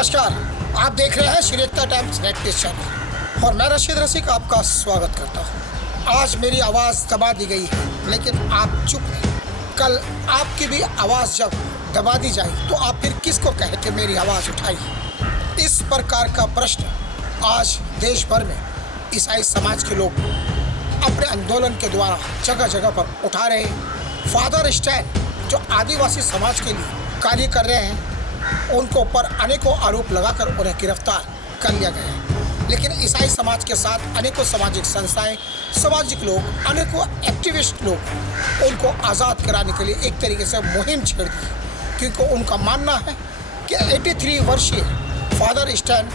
नमस्कार, आप देख रहे हैं श्री एकता टाइम्स नेट न्यूज़ चैनल और मैं रशीद रसिक आपका स्वागत करता हूं। आज मेरी आवाज़ दबा दी गई है, लेकिन आप चुप नहीं। कल आपकी भी आवाज़ जब दबा दी जाए तो आप फिर किसको कहे कि मेरी आवाज़ उठाई। इस प्रकार का प्रश्न आज देश भर में ईसाई समाज के लोग अपने आंदोलन के द्वारा जगह जगह पर उठा रहे हैं। फादर स्टैन जो आदिवासी समाज के लिए कार्य कर रहे हैं, उनको ऊपर अनेकों आरोप लगाकर उन्हें गिरफ्तार कर लिया गया है। लेकिन ईसाई समाज के साथ अनेकों सामाजिक संस्थाएं, सामाजिक लोग, अनेकों एक्टिविस्ट लोग उनको आज़ाद कराने के लिए एक तरीके से मुहिम छेड़ दी, क्योंकि उनका मानना है कि 83 वर्षीय फादर स्टैन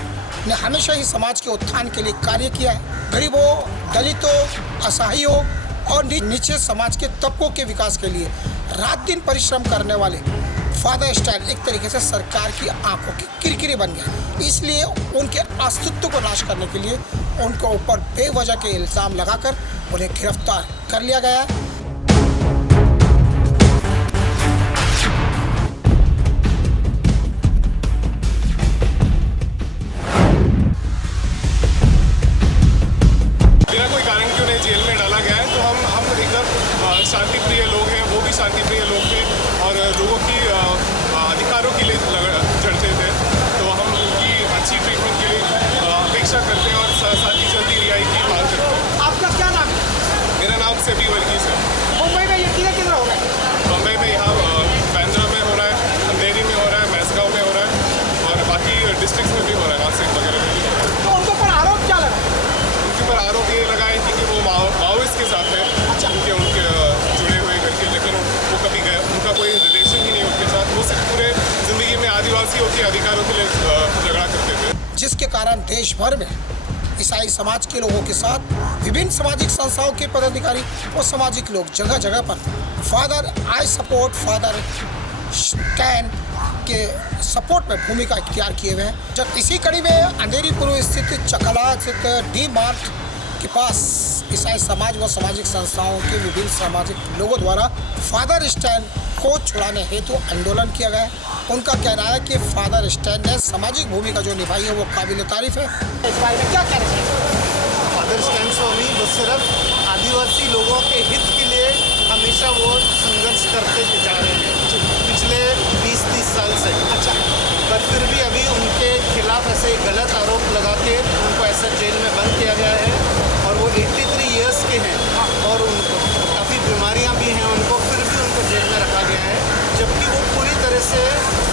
ने हमेशा ही समाज के उत्थान के लिए कार्य किया है। गरीबों, दलितों, असहायों और नीचे समाज के तबकों के विकास के लिए रात दिन परिश्रम करने वाले फादर स्टैन एक तरीके से सरकार की आंखों की किरकिरी बन गया। इसलिए उनके अस्तित्व को नाश करने के लिए उनके ऊपर बेवजह के इल्ज़ाम लगाकर उन्हें गिरफ्तार कर लिया गया है। बिना कोई कारण क्यों नहीं जेल में डाला गया है। तो हम एकदम शांति प्रिय लोग हैं, वो भी शांति प्रिय लोग थे और लोगों की अधिकारों के लिए लड़ते थे। तो हम उनकी अच्छी ट्रीटमेंट के लिए अपेक्षा करते हैं और साथ ही जल्दी रिहाई की मांग करते हैं। आपका क्या नाम है? मेरा नाम सेबी वर्गीस है। मुंबई में ये किधर हो रहा है? बम्बई में यहाँ बांद्रा में हो रहा है, अंधेरी में हो रहा है, मैसगांव में हो रहा है और बाकी डिस्ट्रिक्ट में भी हो रहा है, नासिक वगैरह में भी हो रहा है। तो उनके ऊपर आरोप क्या लगा? उनके ऊपर आरोप ये लगा है कि वो माओइस्ट के साथ है। अच्छा। उनके जुड़े हुए करके, लेकिन वो कभी गए, उनका कोई रिलेशन ही नहीं उनके साथ। वो सिर्फ पूरे ज़िंदगी में आदिवासियों के अधिकारों के लिए झगड़ा करते थे, जिसके कारण देश भर में ईसाई समाज के लोगों के साथ विभिन्न सामाजिक संस्थाओं के पदाधिकारी और सामाजिक लोग जगह जगह पर father I support father Stan के सपोर्ट में भूमिका इख्तियार किए हुए हैं। जब इसी कड़ी में अंधेरी पूर्व स्थित चकला स्थित डी मार्ट के पास ईसाई समाज व सामाजिक संस्थाओं के विभिन्न सामाजिक लोगों द्वारा फादर स्टैन को छुड़ाने हेतु आंदोलन किया गया है। उनका कहना है कि फादर स्टैन ने सामाजिक भूमिका जो निभाई है वो काबिल तारीफ है। इस बारे में क्या कहना चाहिए? फादर स्टैन स्वामी वो सिर्फ आदिवासी लोगों के हित के लिए हमेशा वो संघर्ष करते जा रहे हैं पिछले 20-30 साल से। अच्छा। पर फिर भी अभी उनके खिलाफ ऐसे गलत आरोप लगा के उनको ऐसा जेल में बंद किया गया है और वो 83 ईयर्स के हैं और उनको काफ़ी बीमारियां भी हैं उनको, फिर भी उनको जेल में रखा गया है। जबकि वो पूरी तरह से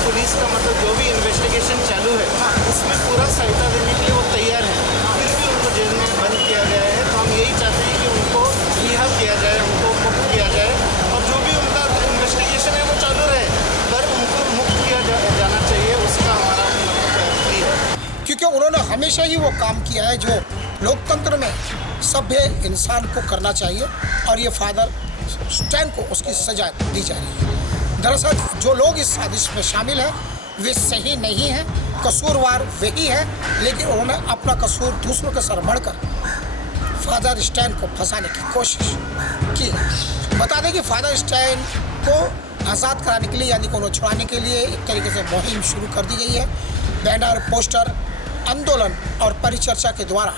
पुलिस का मतलब जो भी इन्वेस्टिगेशन चालू है उसमें पूरा सहायता देने के लिए वो तैयार है, फिर भी उनको जेल में बंद किया गया है। तो हम यही चाहते हैं कि उनको रिहा किया जाए, उनको मुक्त किया जाए और जो भी उनका इन्वेस्टिगेशन है वो चालू रहे, पर उनको मुक्त किया जाना चाहिए, उसका हमारा मतलब है। क्योंकि उन्होंने हमेशा ही वो काम किया है जो लोकतंत्र में सभ्य इंसान को करना चाहिए और ये फादर स्टैन को उसकी सजा दी जा रही है। दरअसल जो लोग इस साजिश में शामिल हैं वे सही नहीं हैं, कसूरवार वही है, लेकिन उन्होंने अपना कसूर दूसरों के सर मढ़कर फादर स्टैन को फंसाने की कोशिश की। बता दें कि फादर स्टैन को आज़ाद कराने के लिए यानी कि उन्हें छुड़ाने के लिए एक तरीके से मुहिम शुरू कर दी गई है। बैनर, पोस्टर, आंदोलन और परिचर्चा के द्वारा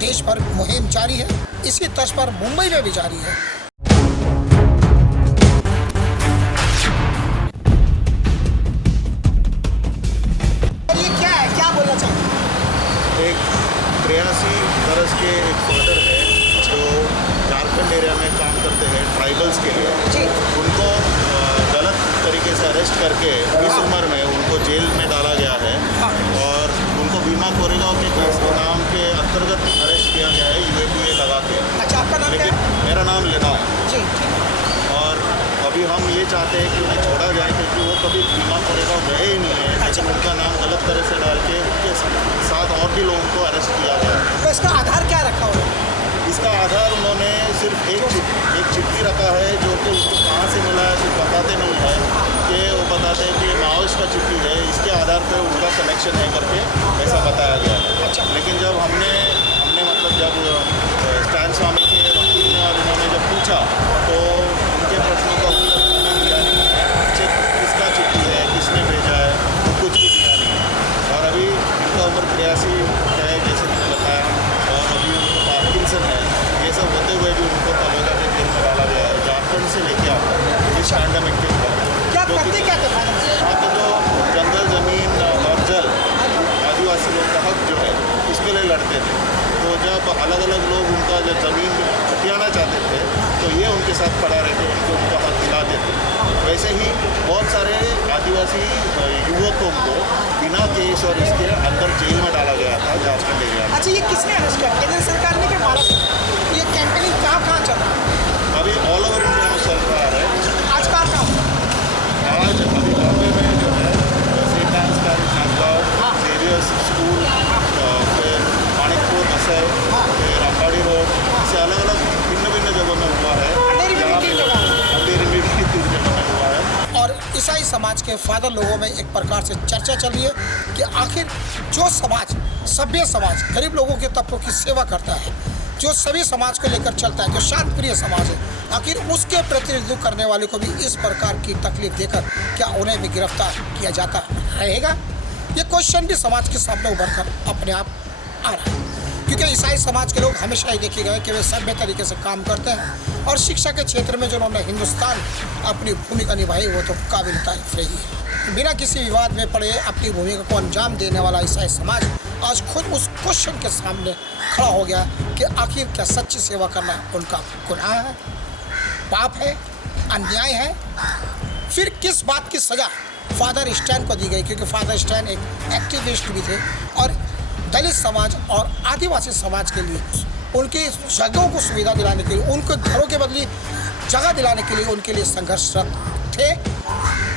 देश भर मुहिम जारी है। इसी तर्ज पर मुंबई में भी जारी है। ये क्या है, क्या बोलना चाहते? एक 83 बरस के एक फादर है जो झारखंड एरिया में काम करते हैं ट्राइबल्स के लिए। जी। उनको गलत तरीके से अरेस्ट करके इस उम्र में उनको जेल में डाला गया है और उनको बीमा कोरेगांव के नाम के अंतर्गत अरेस्ट किया गया है, UAPA लगा के। अच्छा, आपका नाम क्या लेकिन है? मेरा नाम लेना जी। और अभी हम ये चाहते हैं कि उन्हें छोड़ा जाए क्योंकि वो कभी बीमा कोरेगांव गए ही नहीं है, लेकिन उनका नाम गलत तरह से डाल के उनके साथ और भी लोगों को अरेस्ट किया गया है। तो इसका आधार क्या रखा हुआ? इसका आधार उन्होंने सिर्फ एक चिट्ठी रखा है जो कि उसको कहाँ से मिला है कुछ बताते नहीं है, कि वो बताते हैं कि माओइस्ट का चिट्ठी है, इसके आधार पर उनका कनेक्शन है करके ऐसा बताया गया है। अच्छा। लेकिन जब हमने मतलब जब स्टैन स्वामी के वकील ने और उन्होंने जब पूछा तो उनके प्रश्नों का उत्तर दिया नहीं है। किसका चिट्ठी है, किसने भेजा है, तो कुछ भी दिया नहीं है। और अभी अलग अलग लोग उनका जो ज़मीन हथियाना चाहते थे तो ये उनके साथ खड़ा रह के उनको हक दिलाते थे। वैसे ही बहुत सारे आदिवासी युवकों को बिना केस और इसके अंदर जेल में डाला गया था, झारखंड एरिया में। अच्छा, ये किसने अरेस्ट किया, केंद्र सरकार ने कि महाराष्ट्र? ये कैंपेनिंग कहाँ चल रहा है? अभी ऑल ओवर इंडिया में चल रहा है। आज कहाँ आज अभी बॉम्बे में जो है saint Anne's parish Nandgaon, Xavier's school, फिर माणिकपुर असर, फिर अंबाड़ी रोड, से अलग अलग भिन्न जगहों में हुआ है। अंधेरी में भी 3 जगह। अंधेरी में भी 3 जगहों में हुआ है। और ईसाई समाज के फादर लोगों में एक प्रकार से चर्चा चल रही है कि आखिर जो समाज, सभ्य समाज, गरीब लोगों के तबकों की सेवा करता है, जो सभी समाज को लेकर चलता है, जो शांत प्रिय समाज है, आखिर उसके प्रतिनिधित्व करने वाले को भी इस प्रकार की तकलीफ देकर क्या उन्हें भी गिरफ्तार किया जाता रहेगा? ये क्वेश्चन भी समाज के सामने उभर कर अपने आप आ रहा है, क्योंकि ईसाई समाज के लोग हमेशा ही देखे गए कि वे सभ्य तरीके से काम करते हैं और शिक्षा के क्षेत्र में जो उन्होंने हिंदुस्तान अपनी भूमिका निभाई वो तो काबिल तारीफ रही है। बिना किसी विवाद में पड़े अपनी भूमिका को अंजाम देने वाला ईसाई समाज आज खुद उस क्वेश्चन के सामने खड़ा हो गया कि आखिर क्या सच्ची सेवा करना उनका गुनाह है, पाप है, अन्याय है? फिर किस बात की सज़ा फादर स्टैन को दी गई? क्योंकि फादर स्टैन एक एक्टिविस्ट भी थे और दलित समाज और आदिवासी समाज के लिए उनकी जगहों को सुविधा दिलाने के लिए, उनको घरों के बदले जगह दिलाने के लिए उनके लिए संघर्षरत थे,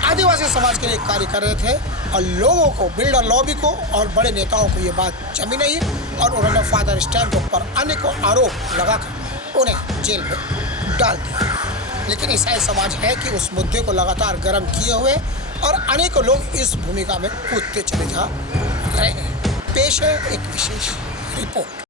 आदिवासी समाज के लिए कार्य कर रहे थे। और लोगों को, बिल्डर लॉबी को और बड़े नेताओं को ये बात जमी नहीं और उन्होंने फादर स्टैन के ऊपर अनेकों आरोप लगाकर उन्हें जेल में डाल दिया। लेकिन ईसाई समाज है कि उस मुद्दे को लगातार गर्म किए हुए और अनेकों लोग इस भूमिका में कूदते चले जा रहे हैं। पेश है एक विशेष रिपोर्ट।